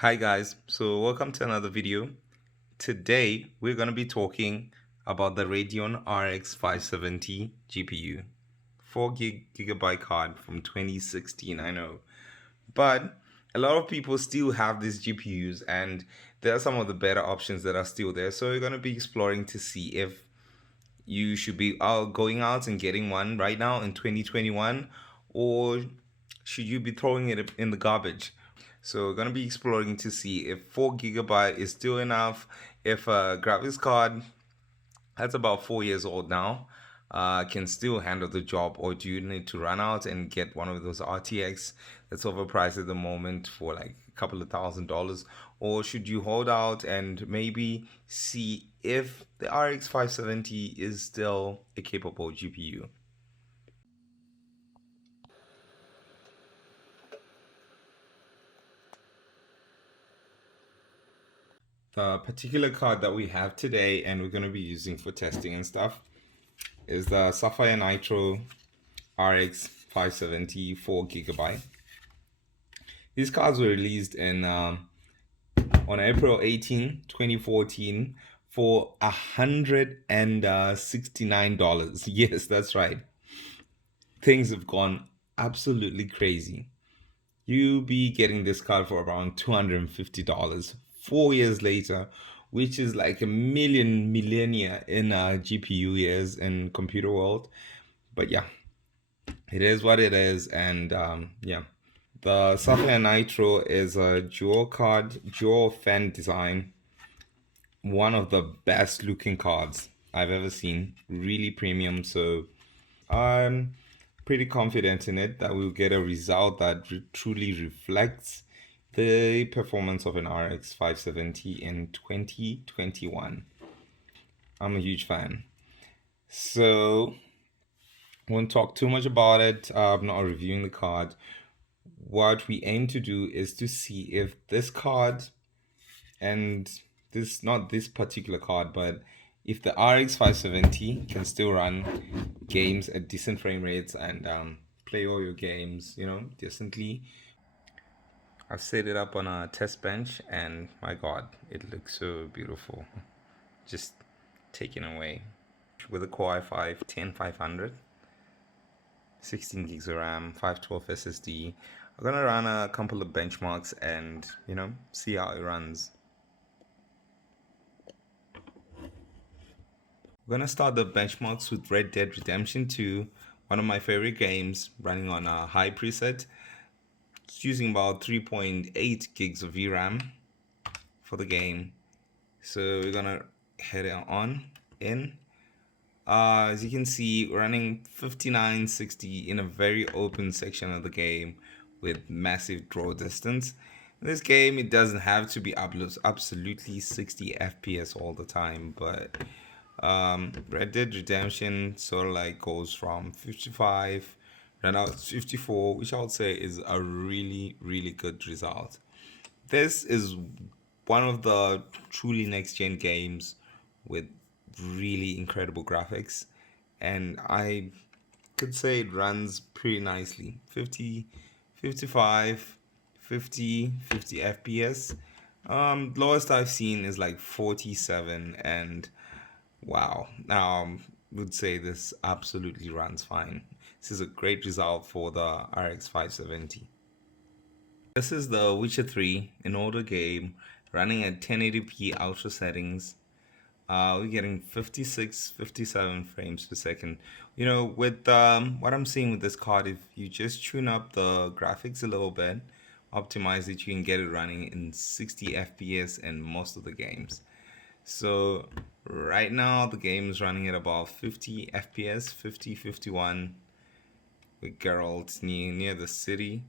Hi guys, so welcome to another video. Today we're going to be talking about the Radeon RX570 GPU. 4 gigabyte card from 2016, I know. But a lot of people still have these GPUs and there are some of the better options that are still there. So we're going to be exploring to see if you should be going out and getting one right now in 2021, or should you be throwing it in the garbage? So we're going to be exploring to see if 4 gigabyte is still enough, if a graphics card that's about 4 years old now can still handle the job, or do you need to run out and get one of those RTX that's overpriced at the moment for like a couple of $1,000s, or should you hold out and maybe see if the RX 570 is still a capable GPU? The particular card that we have today and we're going to be using for testing and stuff is the Sapphire Nitro RX 570 4 gigabyte. These cards were released on April 18, 2014 for $169. Yes, that's right. Things have gone absolutely crazy. You'll be getting this card for around $250 4 years later, which is like a millennia in GPU years in computer world. But yeah, it is what it is, and yeah. The Sapphire Nitro is a dual fan design. One of the best looking cards I've ever seen. Really premium, so I'm pretty confident in it that we'll get a result that truly reflects the performance of an RX 570 in 2021. I'm a huge fan. So, won't talk too much about it. I'm not reviewing the card. What we aim to do is to see if this card and this, not this particular card, but if the RX 570 can still run games at decent frame rates and play all your games, decently. I've set it up on a test bench and my god, it looks so beautiful. Just taken away. With a Core i5 10500, 16 gigs of RAM, 512 SSD. I'm gonna run a couple of benchmarks and see how it runs. We're gonna start the benchmarks with Red Dead Redemption 2, one of my favorite games, running on a high preset. It's using about 3.8 gigs of VRAM for the game. So we're gonna head it on in. As you can see, running 5960 in a very open section of the game with massive draw distance. In this game, it doesn't have to be absolutely 60 FPS all the time, but Red Dead Redemption sort of like goes from 55 right now it's 54, which I would say is a really good result. This is one of the truly next gen games with really incredible graphics, and I could say it runs pretty nicely. 50, 55, 50 FPS. Lowest I've seen is like 47, and wow. Would say this absolutely runs fine. This is a great result for the RX 570. This is the Witcher 3, an older game, running at 1080p ultra settings. We're getting 56, 57 frames per second. With what I'm seeing with this card, if you just tune up the graphics a little bit, optimize it, you can get it running in 60 FPS in most of the games. So right now the game is running at about 50 FPS, 50, 51 with Geralt near the city.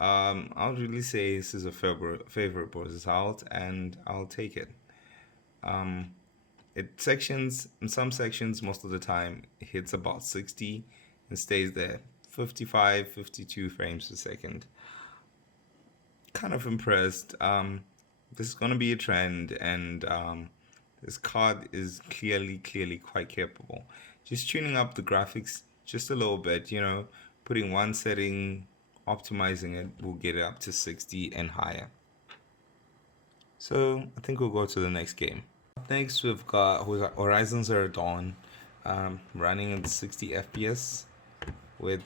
I'll really say this is a favorable result, and I'll take it. Um, in some sections, most of the time, it hits about 60 and stays there, 55, 52 frames per second. Kind of impressed. This is gonna be a trend, and this card is clearly quite capable. Just tuning up the graphics just a little bit, putting one setting, optimizing it, will get it up to 60 and higher. So I think we'll go to the next game. Up next, we've got Horizon Zero Dawn, running at 60 FPS with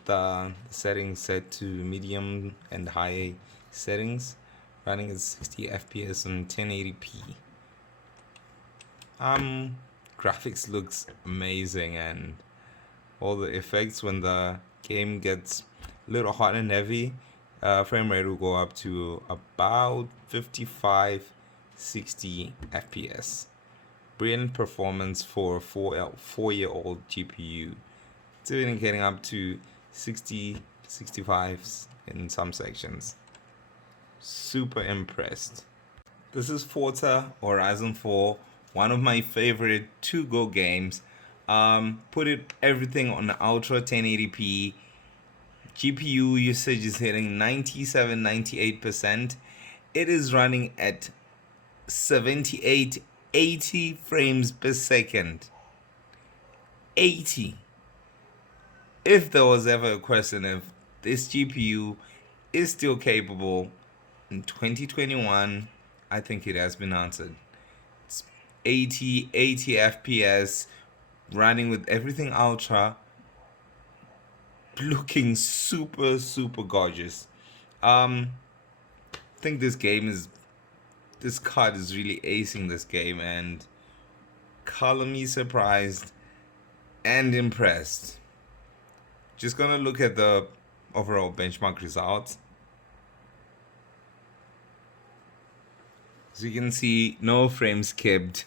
settings set to medium and high settings, running at 60 FPS and 1080p. Graphics looks amazing, and all the effects when the game gets a little hot and heavy, frame rate will go up to about 55, 60 FPS. Brilliant performance for a 4-year-old GPU. It's even getting up to 60, 65s in some sections. Super impressed. This is Forza Horizon 4, one of my favorite to-go games. Put everything on ultra 1080p. GPU usage is hitting 97, 98%. It is running at 78, 80 frames per second. 80. If there was ever a question if this GPU is still capable in 2021, I think it has been answered. It's 80 FPS, running with everything ultra, looking super, super gorgeous. I think this card is really acing this game, and color me surprised and impressed. Just gonna look at the overall benchmark results. So you can see no frames skipped,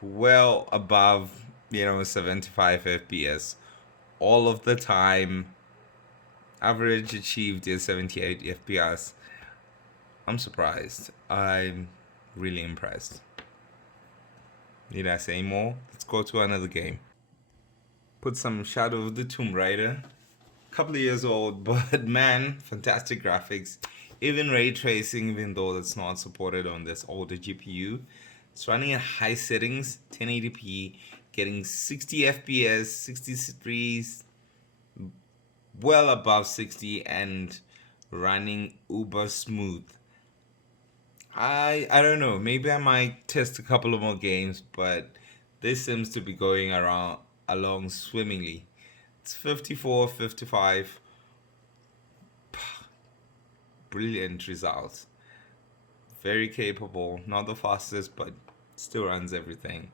well above 75 FPS all of the time. Average achieved is 78 FPS. I'm surprised. I'm really impressed. Need I say more? Let's go to another game. Put some Shadow of the Tomb Raider. Couple of years old, but man, fantastic graphics. Even ray tracing, even though it's not supported on this older GPU. It's running at high settings, 1080p, getting 60 FPS, 63, well above 60, and running uber smooth. I don't know, maybe I might test a couple of more games, but this seems to be going along swimmingly. It's 54, 55. Brilliant results. Very capable, not the fastest, but still runs everything.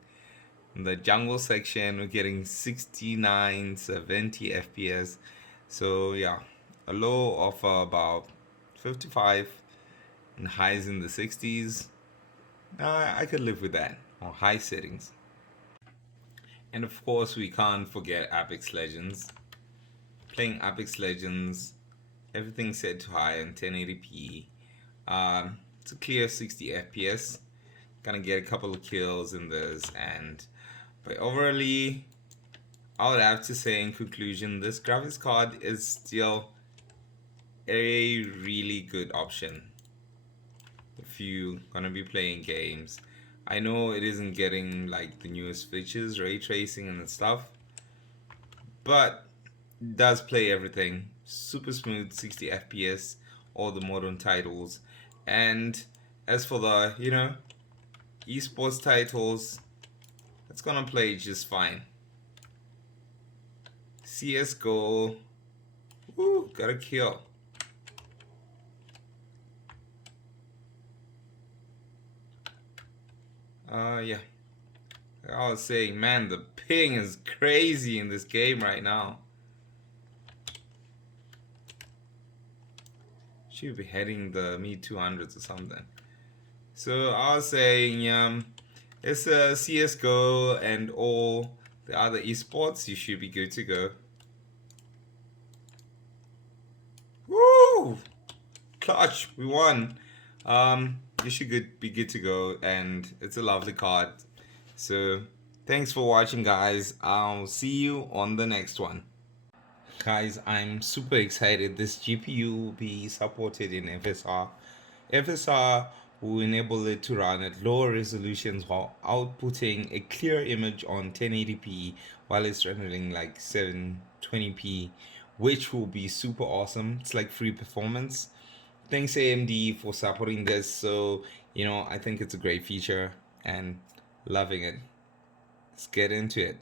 In the jungle section, we're getting 69, 70 FPS. So yeah, a low of about 55 and highs in the 60s. I could live with that on high settings. And of course, we can't forget Apex Legends. Playing Apex Legends, everything set to high on 1080p. It's a clear 60 FPS. Gonna get a couple of kills in this, but overall, I would have to say in conclusion, this graphics card is still a really good option if you're gonna be playing games. I know it isn't getting like the newest features, ray tracing and stuff, but it does play everything. Super smooth, 60 FPS, all the modern titles. And as for the, esports titles, it's gonna play just fine. CSGO, woo, got a kill. Yeah. I was saying, man, the ping is crazy in this game right now. Should be heading the mid 200s or something. So I was saying, it's a CSGO and all the other esports, you should be good to go. Woo! Clutch, we won. You should be good to go, and it's a lovely card. So thanks for watching, guys. I'll see you on the next one. Guys, I'm super excited. This GPU will be supported in FSR. FSR will enable it to run at lower resolutions while outputting a clear image on 1080p while it's rendering like 720p, which will be super awesome. It's like free performance. thanks AMD for supporting this. So, I think it's a great feature and loving it. Let's get into it.